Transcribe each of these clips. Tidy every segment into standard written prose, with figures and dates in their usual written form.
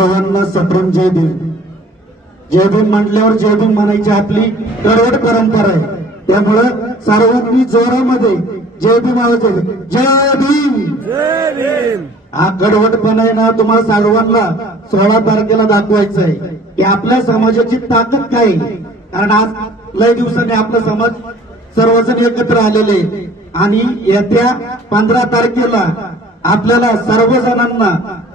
सर्वांना सप्रेम जय भीम. जय भीम म्हटल्यावर जय भीम म्हणायची आपली कडवट परंपरा आहे. त्यामुळं सर्वांनी जोरामध्ये जय भीम आवाज येईल. जय भीम जय भीम. हा कडवटपणा आहे ना तुम्हाला सर्वांना 16 तारखेला दाखवायचं आहे की आपल्या समाजाची ताकद काय आहे. कारण आज लय दिवसांनी आपला समाज सर्वजण एकत्र आलेले आणि येत्या 15 तारखेला आपल्याला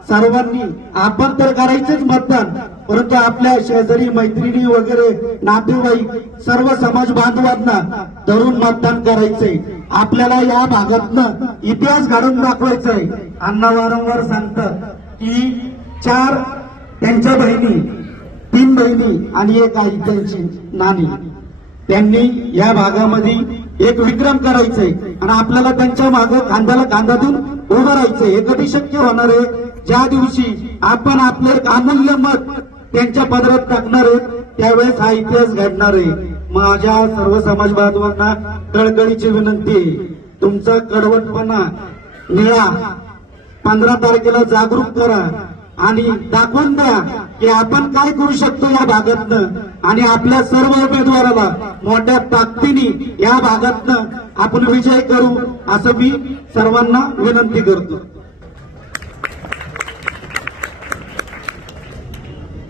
सर्वांनी आपण तर करायचंच मतदान, परंतु आपल्या शेजारी मैत्रिणी वगैरे नातेवाईक सर्व समाज बांधवांना धरून मतदान करायचंय. आपल्याला या भागातनं इतिहास घडून दाखवायचा आहे. अण्णा वारंवार सांगतात की 4 त्यांच्या बहिणी, 3 बहिणी आणि एक आई त्यांची नानी, त्यांनी या भागामध्ये एक विक्रम करायचंय आणि आपल्याला त्यांच्या मागे खांद्याला खांदा देऊन उभं राहायचंय. हे कधी शक्य होणार आहे ज्या दिवशी आपण आपलं एक अमूल्य मत त्यांच्या पदरात टाकणार आहे, त्यावेळेस हा इतिहास घडणार आहे. माझ्या सर्व समाज बांधवांना कळकळीची विनंती आहे, तुमचा कडवटपणा निळा 15 तारखेला जागरूक करा आणि दाखवून द्या की आपण काय करू शकतो या भागातनं आणि आपल्या सर्व उमेदवाराला मोठ्या ताकदीने या भागातनं आपण विजय करू असं मी सर्वांना विनंती करतो.